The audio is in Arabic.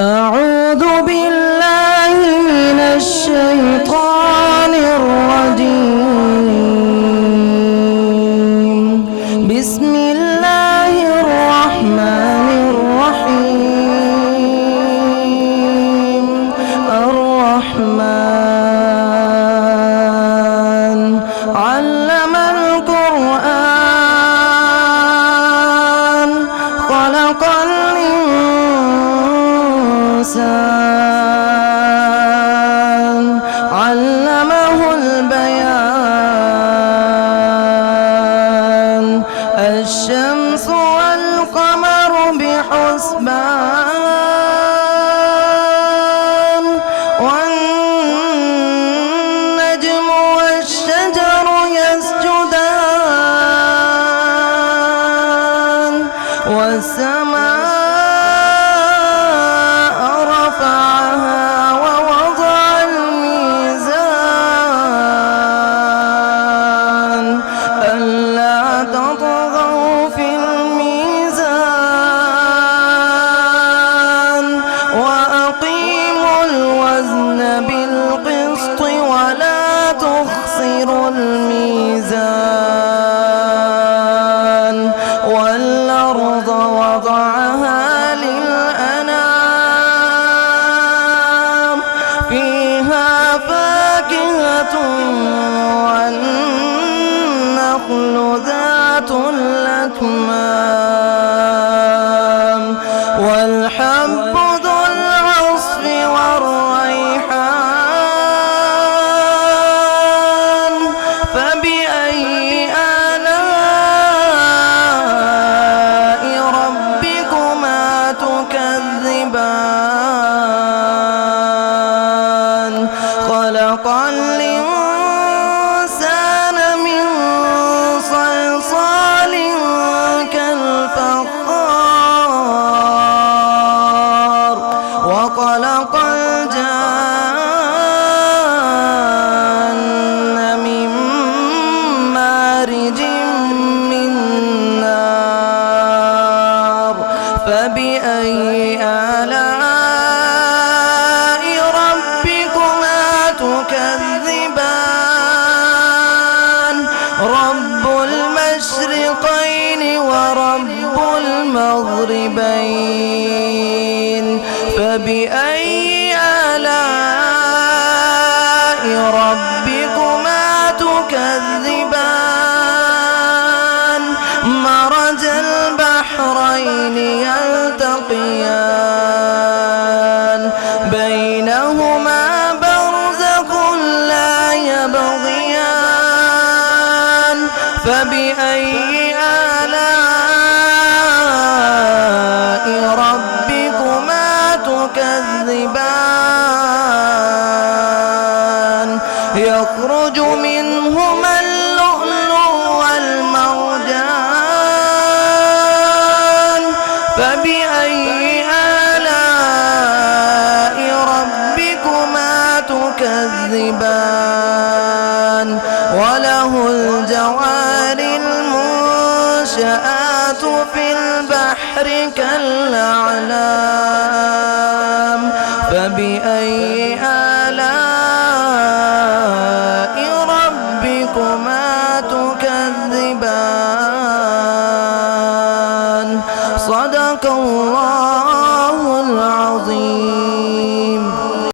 أعوذ بالله من الشيطان الرجيم. بسم الله الرحمن الرحيم. الرحمن علم القرآن خلق الإنسان علمه البيان. الشمس والقمر بحسبان والنجم والشجر يسجدان والسماء بالقسط ولا تخسروا الميزان. والأرض وضعها للأنام فيها فاكهة والنخل ذات الأكمام والحب ذو العصف والريحان. فبأي آلاء ربكما تكذبان. خلق الإنسان من صلصال كالفخار وخلق الجن من مارج من نار. فبأي آلاء ربكما تكذبان. رب المشرقين ورب المغربين. فبأي آلاء ربكما تكذبان. مرج البحرين يلتقيان بينهما برزخ لا يبغيان. فبأي آلاء ربكما تكذبان. يخرج منهما اللؤلؤ والمرجان. فبأي آلاء ربكما تكذبان. وله الجوار المنشآت في البحر كالأعلام. فبأي